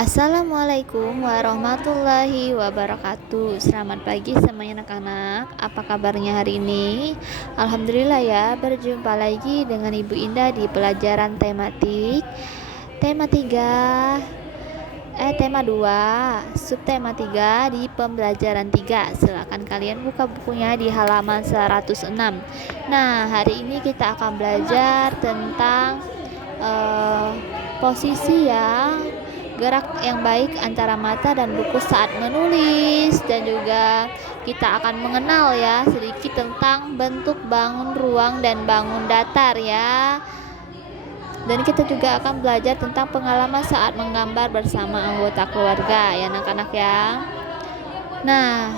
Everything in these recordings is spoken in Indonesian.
Assalamualaikum warahmatullahi wabarakatuh. Selamat pagi semuanya anak-anak. Apa kabarnya hari ini? Alhamdulillah ya, berjumpa lagi dengan Ibu Indah di pelajaran tematik tema 3 tema 2 subtema 3 di pembelajaran 3. Silakan kalian buka bukunya di halaman 106. Nah, hari ini kita akan belajar tentang posisi ya, gerak yang baik antara mata dan buku saat menulis, dan juga kita akan mengenal ya sedikit tentang bentuk bangun ruang dan bangun datar ya. Dan kita juga akan belajar tentang pengalaman saat menggambar bersama anggota keluarga ya anak-anak ya. Nah,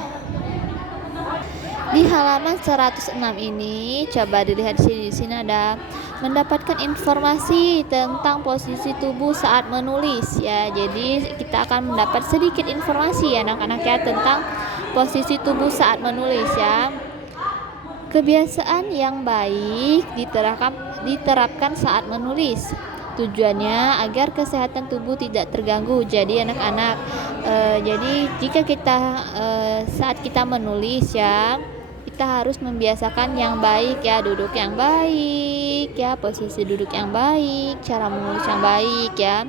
di halaman 106 ini coba dilihat di sini ada mendapatkan informasi tentang posisi tubuh saat menulis ya. Jadi kita akan mendapat sedikit informasi ya anak-anak ya tentang posisi tubuh saat menulis ya. Kebiasaan yang baik diterapkan saat menulis. Tujuannya agar kesehatan tubuh tidak terganggu. Jadi anak-anak, jadi jika kita saat kita menulis ya, kita harus membiasakan yang baik ya, duduk yang baik ya, posisi duduk yang baik, cara menulis yang baik ya.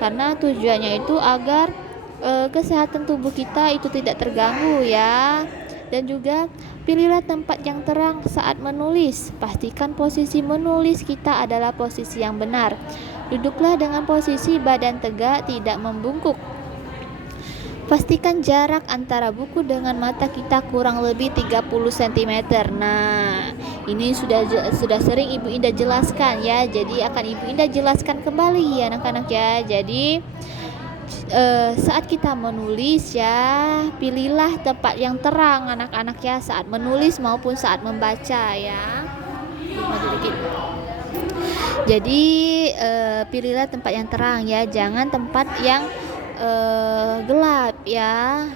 Karena tujuannya itu agar kesehatan tubuh kita itu tidak terganggu ya. Dan juga pilihlah tempat yang terang saat menulis. Pastikan posisi menulis kita adalah posisi yang benar. Duduklah dengan posisi badan tegak, tidak membungkuk. Pastikan jarak antara buku dengan mata kita kurang lebih 30 cm. Nah, ini sudah sering Ibu Indah jelaskan ya. Jadi akan Ibu Indah jelaskan kembali ya anak-anak ya. Jadi saat kita menulis ya, pilihlah tempat yang terang anak-anak ya, saat menulis maupun saat membaca ya. Jadi pilihlah tempat yang terang ya, jangan tempat yang gelap ya,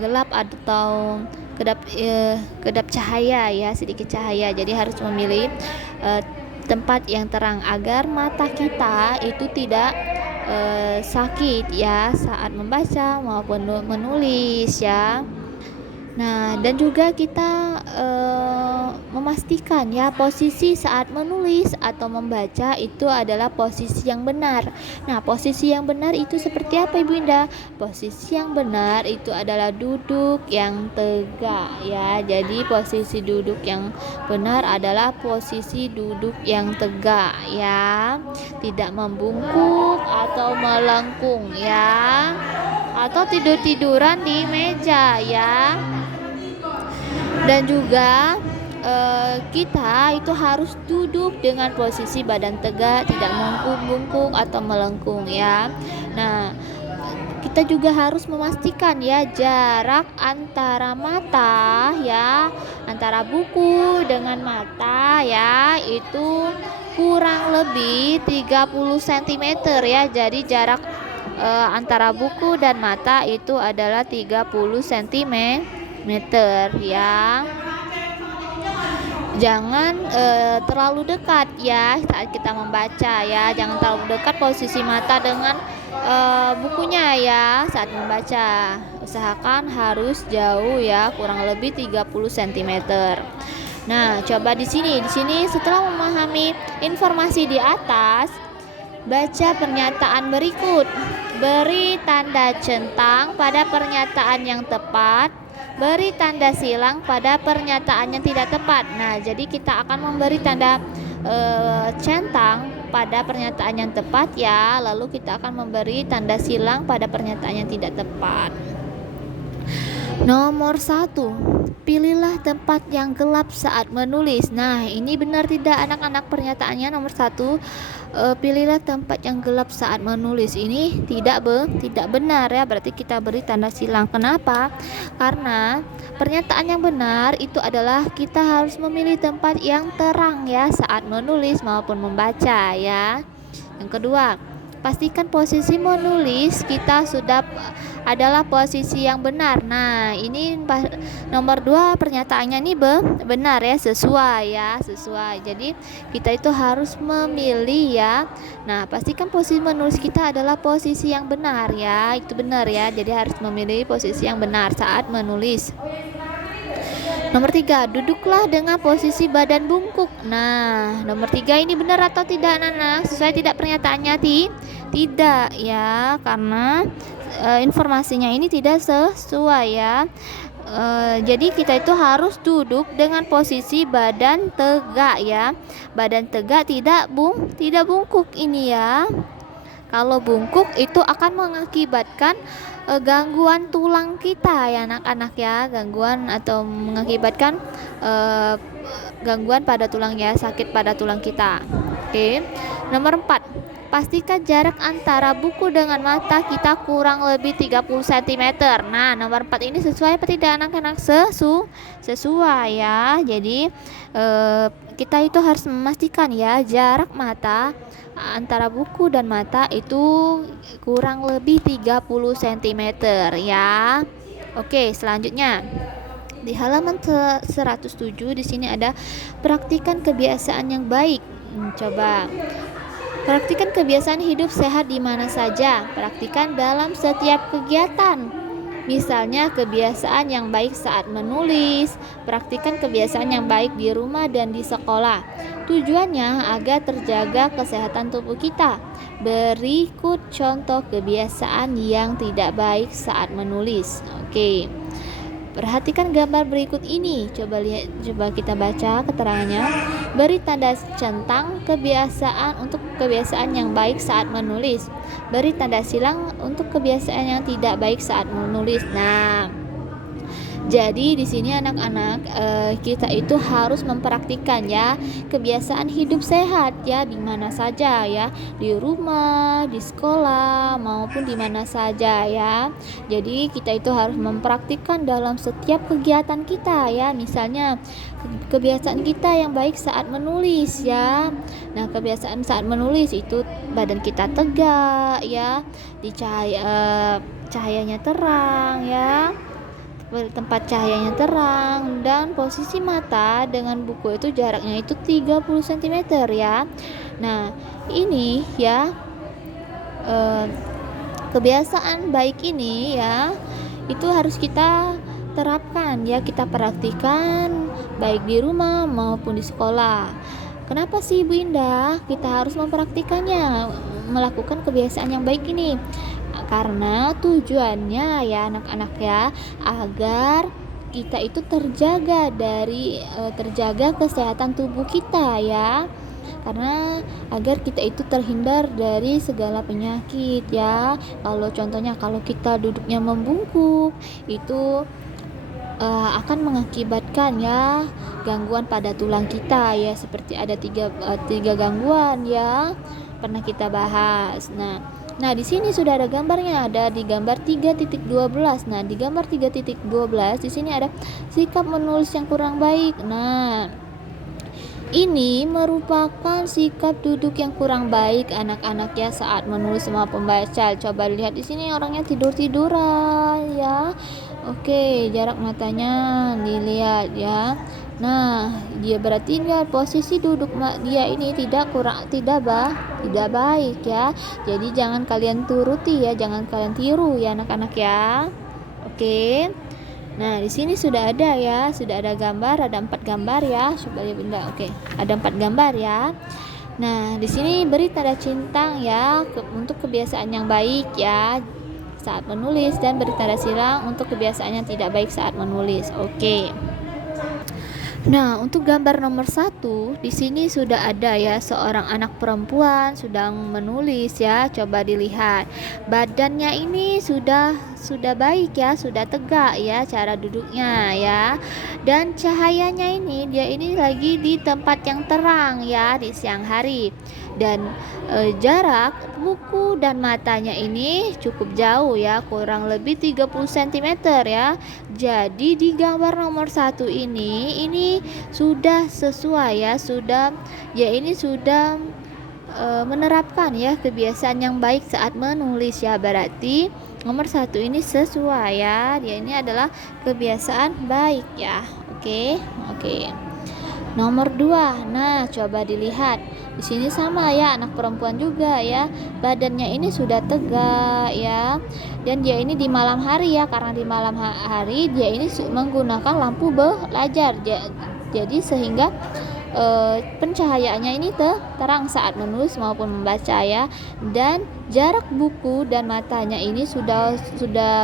gelap atau kedap cahaya ya, sedikit cahaya. Jadi harus memilih tempat yang terang agar mata kita itu tidak sakit ya saat membaca maupun menulis ya. Nah, dan juga kita memastikan ya posisi saat menulis atau membaca itu adalah posisi yang benar. Nah, posisi yang benar itu seperti apa Ibu Indah? Posisi yang benar itu adalah duduk yang tegak ya. Jadi posisi duduk yang benar adalah posisi duduk yang tegak ya. Tidak membungkuk atau melengkung ya. Atau tidur-tiduran di meja ya. Dan juga kita itu harus duduk dengan posisi badan tegak, tidak membungkuk atau melengkung ya. Nah, kita juga harus memastikan ya jarak antara mata ya, antara buku dengan mata ya, itu kurang lebih 30 cm ya. Jadi jarak antara buku dan mata itu adalah 30 cm ya. Jangan terlalu dekat ya saat kita membaca ya. Jangan terlalu dekat posisi mata dengan bukunya ya saat membaca. Usahakan harus jauh ya, kurang lebih 30 cm. Nah, coba di sini setelah memahami informasi di atas, baca pernyataan berikut. Beri tanda centang pada pernyataan yang tepat. Beri tanda silang pada pernyataan yang tidak tepat. Nah, jadi kita akan memberi tanda centang pada pernyataan yang tepat ya. Lalu kita akan memberi tanda silang pada pernyataan yang tidak tepat. Nomor 1, pilihlah tempat yang gelap saat menulis. Nah, ini benar tidak anak-anak pernyataannya? Nomor 1, pilihlah tempat yang gelap saat menulis. Ini tidak benar ya, berarti kita beri tanda silang. Kenapa? Karena pernyataan yang benar itu adalah kita harus memilih tempat yang terang ya saat menulis maupun membaca ya. Yang kedua, pastikan posisi menulis kita sudah adalah posisi yang benar. Nah, ini nomor 2 pernyataannya ini benar ya, sesuai. Jadi kita itu harus memilih ya. Nah, pastikan posisi menulis kita adalah posisi yang benar ya. Itu benar ya. Jadi harus memilih posisi yang benar saat menulis. Nomor 3, duduklah dengan posisi badan bungkuk. Nah, nomor 3 ini benar atau tidak, Nana? Sesuai tidak pernyataannya? Tidak ya, karena informasinya ini tidak sesuai ya. Jadi kita itu harus duduk dengan posisi badan tegak ya. Badan tegak tidak bungkuk ini ya. Kalau bungkuk itu akan mengakibatkan gangguan tulang kita ya anak-anak ya, gangguan atau mengakibatkan gangguan pada tulang ya, sakit pada tulang kita. Oke. Nomor 4, pastikan jarak antara buku dengan mata kita kurang lebih 30 cm. Nah, nomor 4 ini sesuai apa tidak anak-anak? Sesuai ya. Jadi kita itu harus memastikan ya jarak mata antara buku dan mata itu kurang lebih 30 cm ya. Oke, selanjutnya di halaman 107 di sini ada praktikan kebiasaan yang baik. Coba praktikan kebiasaan hidup sehat di mana saja. Praktikan dalam setiap kegiatan. Misalnya kebiasaan yang baik saat menulis, praktikan kebiasaan yang baik di rumah dan di sekolah. Tujuannya agar terjaga kesehatan tubuh kita. Berikut contoh kebiasaan yang tidak baik saat menulis. Oke. Perhatikan gambar berikut ini. Coba kita baca keterangannya. Beri tanda centang kebiasaan untuk kebiasaan yang baik saat menulis. Beri tanda silang untuk kebiasaan yang tidak baik saat menulis. Nah, jadi di sini anak-anak kita itu harus mempraktikkan ya kebiasaan hidup sehat ya di mana saja ya, di rumah, di sekolah maupun di mana saja ya. Jadi kita itu harus mempraktikkan dalam setiap kegiatan kita ya. Misalnya kebiasaan kita yang baik saat menulis ya. Nah, kebiasaan saat menulis itu badan kita tegak ya, di cahayanya terang ya. Tempat cahayanya terang dan posisi mata dengan buku itu jaraknya itu 30 cm ya. Nah, ini ya kebiasaan baik ini ya itu harus kita terapkan ya, kita praktikan baik di rumah maupun di sekolah. Kenapa sih Bu Indah kita harus mempraktikannya, melakukan kebiasaan yang baik ini? Karena tujuannya ya anak-anak ya agar kita itu terjaga kesehatan tubuh kita ya, karena agar kita itu terhindar dari segala penyakit ya. Kalau kita duduknya membungkuk itu akan mengakibatkan ya gangguan pada tulang kita ya, seperti ada tiga gangguan ya pernah kita bahas. Nah, di sini sudah ada gambarnya, ada di gambar 3.12. Nah, di gambar 3.12 di sini ada sikap menulis yang kurang baik. Nah, ini merupakan sikap duduk yang kurang baik anak-anak ya saat menulis sama pembaca. Coba lihat di sini orangnya tidur-tiduran ya. Oke, jarak matanya dilihat ya. Nah, dia berarti posisi duduk dia ini tidak baik ya. Jadi jangan kalian turuti ya, jangan kalian tiru ya anak-anak ya. Oke. Nah, di sini sudah ada gambar, ada 4 gambar ya. Coba lihat Bunda. Oke, ada 4 gambar ya. Nah, di sini beri tanda centang ya untuk kebiasaan yang baik ya saat menulis, dan beri tanda silang untuk kebiasaan yang tidak baik saat menulis. Oke. Nah, untuk gambar nomor 1 di sini sudah ada ya seorang anak perempuan sedang menulis ya. Coba dilihat. Badannya ini sudah baik ya, sudah tegak ya cara duduknya ya. Dan cahayanya dia ini lagi di tempat yang terang ya di siang hari. Dan jarak buku dan matanya ini cukup jauh ya, kurang lebih 30 cm ya. Jadi di gambar nomor 1 ini sudah sesuai ya, ini sudah menerapkan ya kebiasaan yang baik saat menulis ya. Berarti nomor 1 ini sesuai ya. Dia ini adalah kebiasaan baik ya. Oke. Oke. Nomor 2. Nah, coba dilihat. Di sini sama ya, anak perempuan juga ya. Badannya ini sudah tegak ya. Dan dia ini di malam hari ya, karena di malam hari dia ini menggunakan lampu belajar. Jadi sehingga pencahayaannya ini terang saat menulis maupun membaca ya. Dan jarak buku dan matanya ini sudah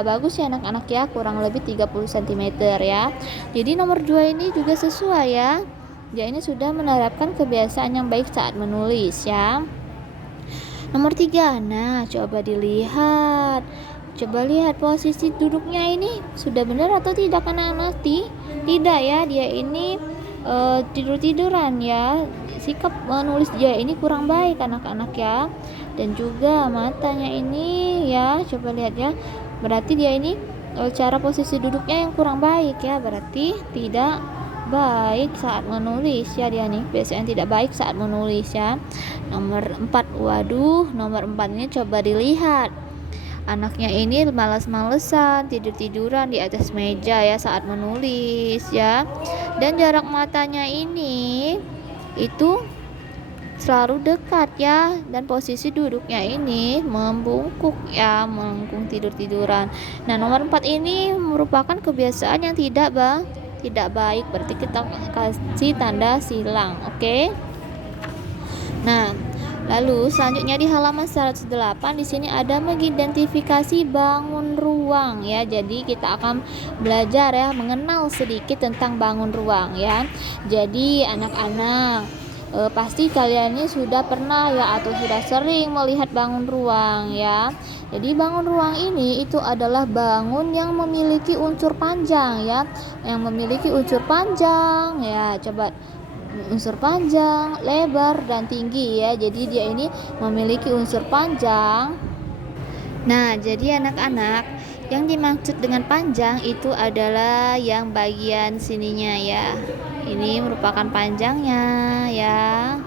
bagus ya anak-anak ya, kurang lebih 30 cm ya. Jadi nomor 2 ini juga sesuai ya. Dia ini sudah menerapkan kebiasaan yang baik saat menulis ya. Nomor 3. Nah, coba dilihat. Coba lihat posisi duduknya ini sudah benar atau tidak anak-anak? Tidak ya, dia ini tidur-tiduran ya. Sikap menulis dia ini kurang baik anak-anak ya. Dan juga matanya ini ya, coba lihat ya. Berarti dia ini cara posisi duduknya yang kurang baik ya. Berarti tidak baik saat menulis ya, dia nih biasanya tidak baik saat menulis ya. Nomor 4. Waduh, nomor 4 ini coba dilihat. Anaknya ini malas-malesan, tidur-tiduran di atas meja ya saat menulis ya. Dan jarak matanya ini itu selalu dekat ya, dan posisi duduknya ini membungkuk ya, melengkung tidur-tiduran. Nah, nomor 4 ini merupakan kebiasaan yang tidak baik, berarti kita kasih tanda silang. Oke. Nah, lalu selanjutnya di halaman 108 di sini ada mengidentifikasi bangun ruang ya. Jadi kita akan belajar ya, mengenal sedikit tentang bangun ruang ya. Jadi anak-anak pasti kalian ini sudah pernah ya atau sudah sering melihat bangun ruang ya. Jadi bangun ruang ini itu adalah bangun yang memiliki unsur panjang ya, yang memiliki unsur panjang ya. Coba unsur panjang, lebar dan tinggi ya. Jadi dia ini memiliki unsur panjang. Nah, jadi anak-anak, yang dimaksud dengan panjang itu adalah yang bagian sininya ya. Ini merupakan panjangnya ya.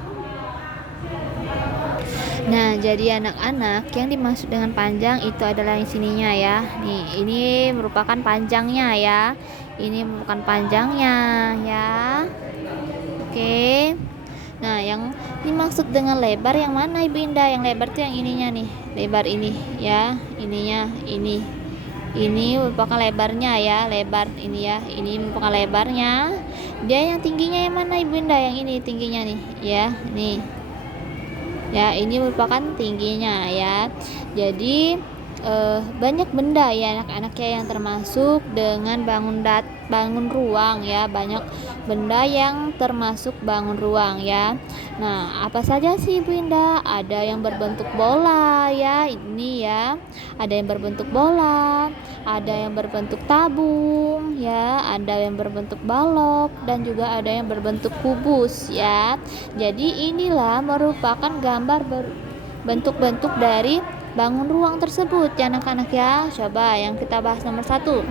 Nah, jadi anak-anak, yang dimaksud dengan panjang itu adalah yang sininya ya. Nih, ini merupakan panjangnya ya. Ini merupakan panjangnya ya. Oke. Nah, yang dimaksud dengan lebar yang mana Ibu Indah? Yang lebar tuh yang ininya nih. Lebar ini ya. Ininya ini. Ini merupakan lebarnya ya, lebar ini ya. Ini merupakan lebarnya. Dia yang tingginya yang mana Ibu Indah? Yang ini tingginya nih ya. Nih. Ya, ini merupakan tingginya ya. Jadi banyak benda ya anak-anak ya yang termasuk dengan bangun ruang ya. Banyak benda yang termasuk bangun ruang ya. Nah, apa saja sih Ibu Indah? Ada yang berbentuk bola ya, ini ya. Ada yang berbentuk bola, ada yang berbentuk tabung ya, ada yang berbentuk balok, dan juga ada yang berbentuk kubus ya. Jadi inilah merupakan gambar bentuk-bentuk dari bangun ruang tersebut ya anak-anak ya. Coba yang kita bahas nomor 1.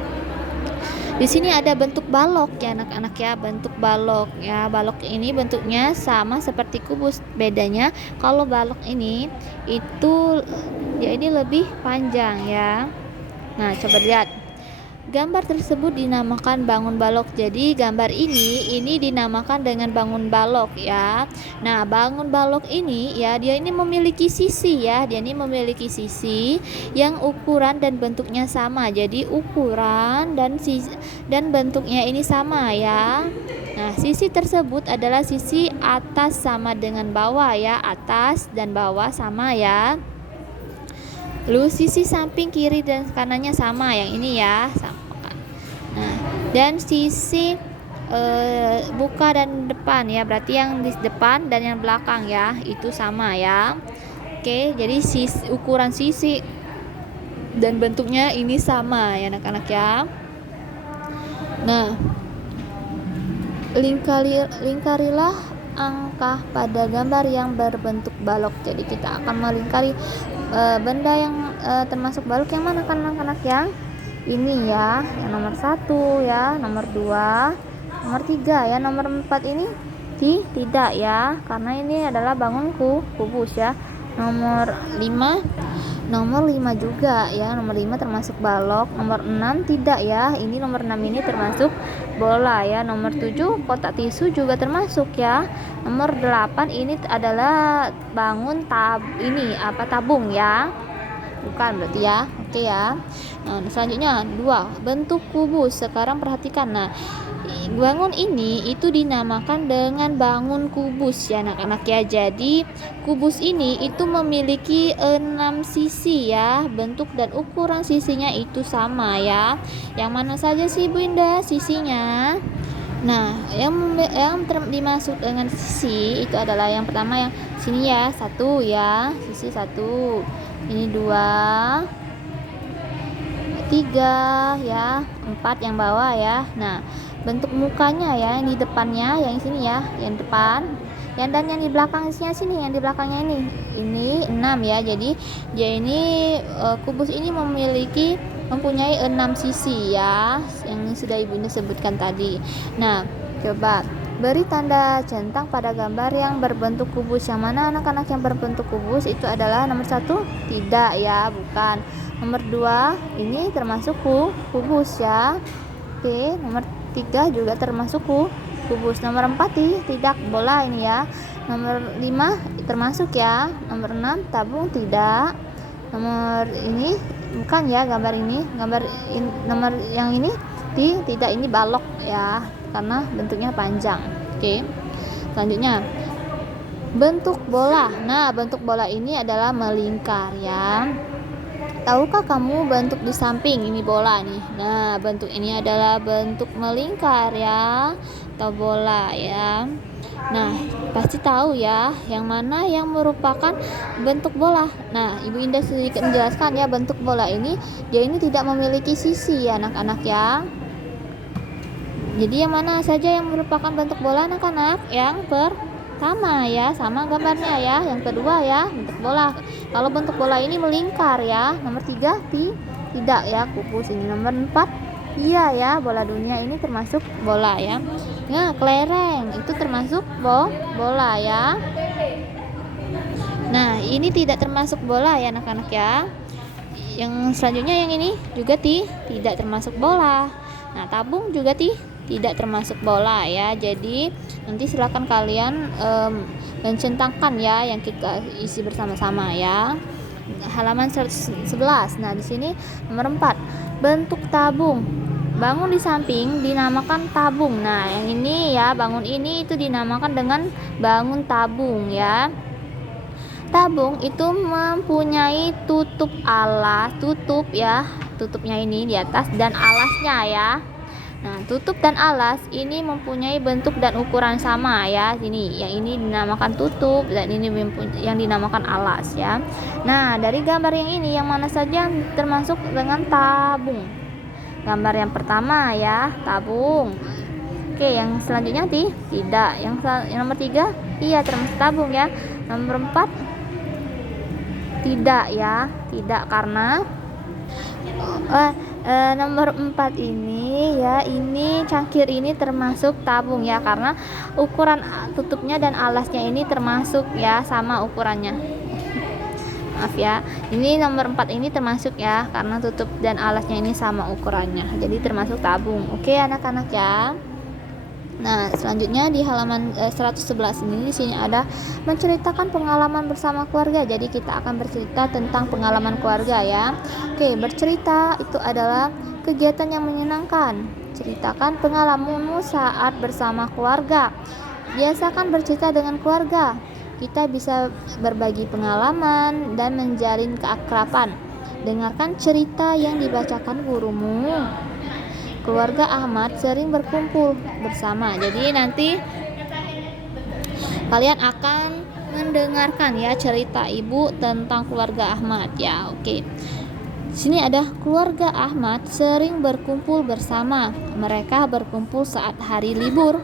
Di sini ada bentuk balok ya anak-anak ya, bentuk balok ya. Balok ini bentuknya sama seperti kubus. Bedanya kalau balok ini itu dia ini lebih panjang ya. Nah, coba lihat. Gambar tersebut dinamakan bangun balok. Jadi gambar ini dinamakan dengan bangun balok ya. Nah, bangun balok ini ya, dia ini memiliki sisi ya. Dia ini memiliki sisi yang ukuran dan bentuknya sama. Jadi ukuran dan bentuknya ini sama ya. Nah, sisi tersebut adalah sisi atas sama dengan bawah ya. Atas dan bawah sama ya. Lalu sisi samping kiri dan kanannya sama, yang ini ya, sama. Nah, dan sisi buka dan depan ya, berarti yang di depan dan yang belakang ya, itu sama ya. Oke, jadi ukuran sisi dan bentuknya ini sama ya anak-anak ya. Nah, lingkarilah angka pada gambar yang berbentuk balok. Jadi kita akan melingkari benda yang termasuk balok yang mana kan anak-anak ya? Ini ya, yang nomor 1 ya, nomor 2, nomor 3 ya, nomor 4 ini Tidak ya, karena ini adalah bangun kubus ya. Nomor 5 juga ya, nomor 5 termasuk balok. Nomor 6 tidak ya, ini nomor 6 ini termasuk bola ya. Nomor 7 kotak tisu juga termasuk ya. Nomor 8 ini adalah bangun tabung ya, bukan berarti ya. Oke ya. Nah, selanjutnya 2 bentuk kubus. Sekarang perhatikan. Nah, bangun ini itu dinamakan dengan bangun kubus ya anak-anak ya. Jadi kubus ini itu memiliki 6 sisi ya. Bentuk dan ukuran sisinya itu sama ya. Yang mana saja sih Bu Indah sisinya? Nah, yang dimaksud dengan sisi itu adalah yang pertama yang sini ya, 1 ya, sisi 1. Ini 2, 3 ya, 4 yang bawah ya. Nah, bentuk mukanya ya, yang di depannya, yang sini ya, yang depan. Dan yang di belakangnya sini, yang di belakangnya ini 6 ya. Jadi dia ini kubus ini mempunyai 6 sisi ya, yang sudah Ibu Indah sebutkan tadi. Nah, coba beri tanda centang pada gambar yang berbentuk kubus. Yang mana anak-anak yang berbentuk kubus itu adalah nomor 1 tidak ya, bukan. Nomor 2 ini termasuk kubus ya. Oke, nomor 3 juga termasuk kubus. Nomor 4 tidak, bola ini ya. Nomor 5 termasuk ya. Nomor 6 tabung tidak. Nomor ini bukan ya, gambar nomor yang ini tidak, ini balok ya, karena bentuknya panjang. Oke. Selanjutnya bentuk bola. Nah, bentuk bola ini adalah melingkar ya. Tahukah kamu bentuk di samping ini bola nih? Nah, bentuk ini adalah bentuk melingkar ya, atau bola ya. Nah, pasti tahu ya yang mana yang merupakan bentuk bola. Nah, Ibu Indah sedikit menjelaskan ya, bentuk bola ini dia ini tidak memiliki sisi ya anak-anak ya. Jadi yang mana saja yang merupakan bentuk bola anak-anak? Yang pertama ya, sama gambarnya ya. Yang kedua ya, bentuk bola. Kalau bentuk bola ini melingkar ya. Nomor 3 tidak ya, kubus ini. Nomor 4 iya ya, bola dunia ini termasuk bola ya. Nah, kelereng itu termasuk bola ya. Nah, ini tidak termasuk bola ya anak-anak ya. Yang selanjutnya yang ini juga tidak termasuk bola. Nah, tabung juga tidak termasuk bola ya. Jadi nanti silakan kalian mencentangkan ya yang kita isi bersama-sama ya. Halaman 111. Nah, di sini nomor 4 bentuk tabung. Bangun di samping dinamakan tabung. Nah, yang ini ya, bangun ini itu dinamakan dengan bangun tabung ya. Tabung itu mempunyai tutup ya, tutupnya ini di atas dan alasnya ya. Nah, tutup dan alas ini mempunyai bentuk dan ukuran sama ya. Sini, yang ini dinamakan tutup dan ini yang dinamakan alas ya. Nah, dari gambar yang ini yang mana saja yang termasuk dengan tabung? Gambar yang pertama ya, tabung. Oke, yang selanjutnya tidak. Yang nomor 3 iya termasuk tabung ya. Nomor 4 tidak ya, tidak karena nomor 4 ini ya, ini cangkir ini termasuk tabung ya, karena ukuran tutupnya dan alasnya ini termasuk ya, sama ukurannya. Maaf ya, ini nomor 4 ini termasuk ya, karena tutup dan alasnya ini sama ukurannya, jadi termasuk tabung. Oke anak-anak ya. Nah, selanjutnya di halaman 111 ini di sini ada menceritakan pengalaman bersama keluarga. Jadi kita akan bercerita tentang pengalaman keluarga ya. Oke, bercerita itu adalah kegiatan yang menyenangkan. Ceritakan pengalamanmu saat bersama keluarga. Biasakan bercerita dengan keluarga. Kita bisa berbagi pengalaman dan menjalin keakraban. Dengarkan cerita yang dibacakan gurumu. Keluarga Ahmad sering berkumpul bersama. Jadi nanti kalian akan mendengarkan ya cerita ibu tentang keluarga Ahmad ya. Oke. Sini ada keluarga Ahmad sering berkumpul bersama. Mereka berkumpul saat hari libur.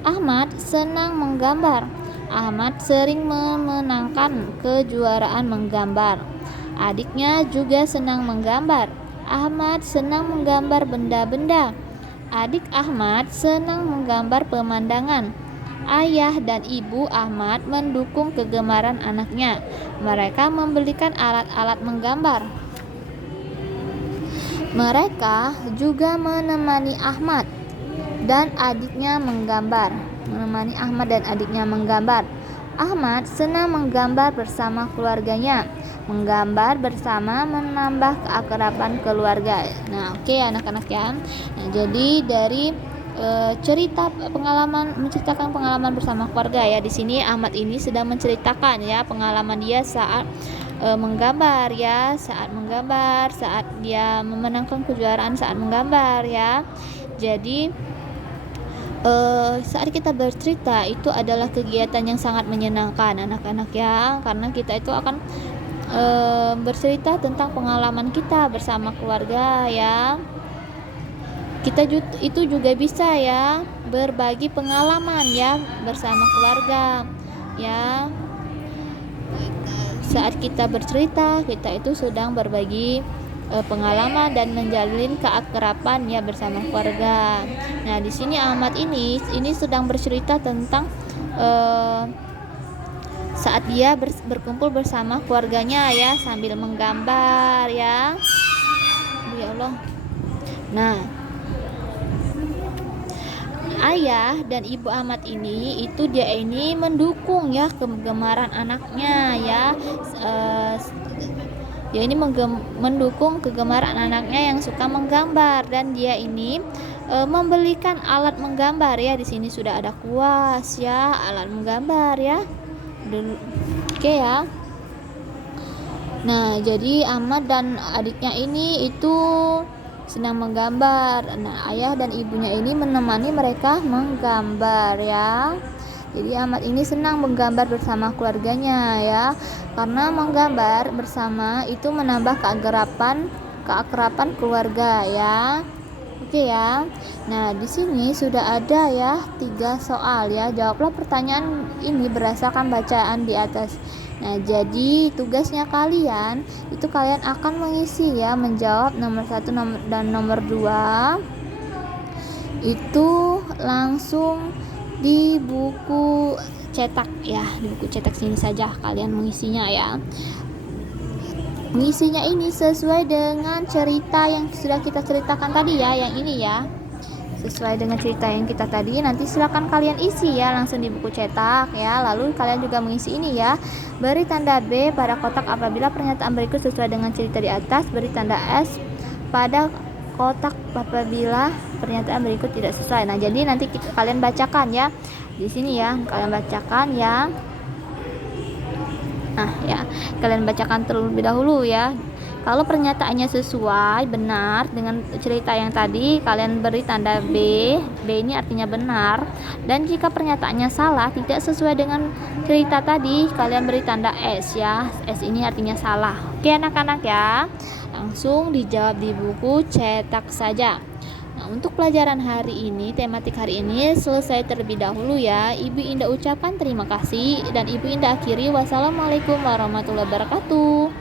Ahmad senang menggambar. Ahmad sering memenangkan kejuaraan menggambar. Adiknya juga senang menggambar. Ahmad senang menggambar benda-benda. Adik Ahmad senang menggambar pemandangan. Ayah dan ibu Ahmad mendukung kegemaran anaknya. Mereka membelikan alat-alat menggambar. Mereka juga menemani Ahmad dan adiknya menggambar. Ahmad senang menggambar bersama keluarganya. Menggambar bersama menambah keakraban keluarga. Nah, oke anak-anak ya. Nah, jadi dari menceritakan pengalaman bersama keluarga ya. Di sini Ahmad ini sedang menceritakan ya pengalaman dia saat menggambar ya, saat dia memenangkan kejuaraan saat menggambar ya. Jadi saat kita bercerita itu adalah kegiatan yang sangat menyenangkan anak-anak ya, karena kita itu akan bercerita tentang pengalaman kita bersama keluarga ya. Kita itu juga bisa ya berbagi pengalaman ya bersama keluarga ya. Saat kita bercerita, kita itu sedang berbagi pengalaman dan menjalin keakraban ya bersama keluarga. Nah, di sini Ahmad ini sedang bercerita tentang saat dia berkumpul bersama keluarganya ya sambil menggambar ya. Ya Allah. Nah, ayah dan ibu Ahmad ini dia ini mendukung ya kegemaran anaknya ya. Dia ini mendukung kegemaran anaknya yang suka menggambar, dan dia ini membelikan alat menggambar ya. Di sini sudah ada kuas ya, alat menggambar ya. Oke ya. Nah, jadi Ahmad dan adiknya ini itu sedang menggambar. Nah, ayah dan ibunya ini menemani mereka menggambar ya. Jadi Ahmad ini senang menggambar bersama keluarganya ya, karena menggambar bersama itu menambah keakraban keluarga ya. Oke ya. Nah, di sini sudah ada ya 3 soal ya. Jawablah pertanyaan ini berdasarkan bacaan di atas. Nah, jadi tugasnya kalian itu kalian akan mengisi ya, menjawab nomor 1 dan nomor 2 itu langsung di buku cetak ya. Di buku cetak sini saja kalian mengisinya ya. Mengisinya ini sesuai dengan cerita yang sudah kita ceritakan tadi ya, yang ini ya. Sesuai dengan cerita yang kita tadi, nanti silakan kalian isi ya langsung di buku cetak ya. Lalu kalian juga mengisi ini ya. Beri tanda B pada kotak apabila pernyataan berikut sesuai dengan cerita di atas. Beri tanda S pada kotak apabila pernyataan berikut tidak sesuai. Nah, jadi nanti kalian bacakan ya. Di sini ya, kalian bacakan ya. Nah, ya, kalian bacakan terlebih dahulu ya. Kalau pernyataannya sesuai benar dengan cerita yang tadi, kalian beri tanda B. B ini artinya benar. Dan jika pernyataannya salah, tidak sesuai dengan cerita tadi, kalian beri tanda S ya. S ini artinya salah. Oke anak-anak ya. Langsung dijawab di buku cetak saja. Nah, untuk pelajaran hari ini, tematik hari ini selesai terlebih dahulu ya. Ibu Indah ucapkan terima kasih dan Ibu Indah akhiri. Wassalamualaikum warahmatullahi wabarakatuh.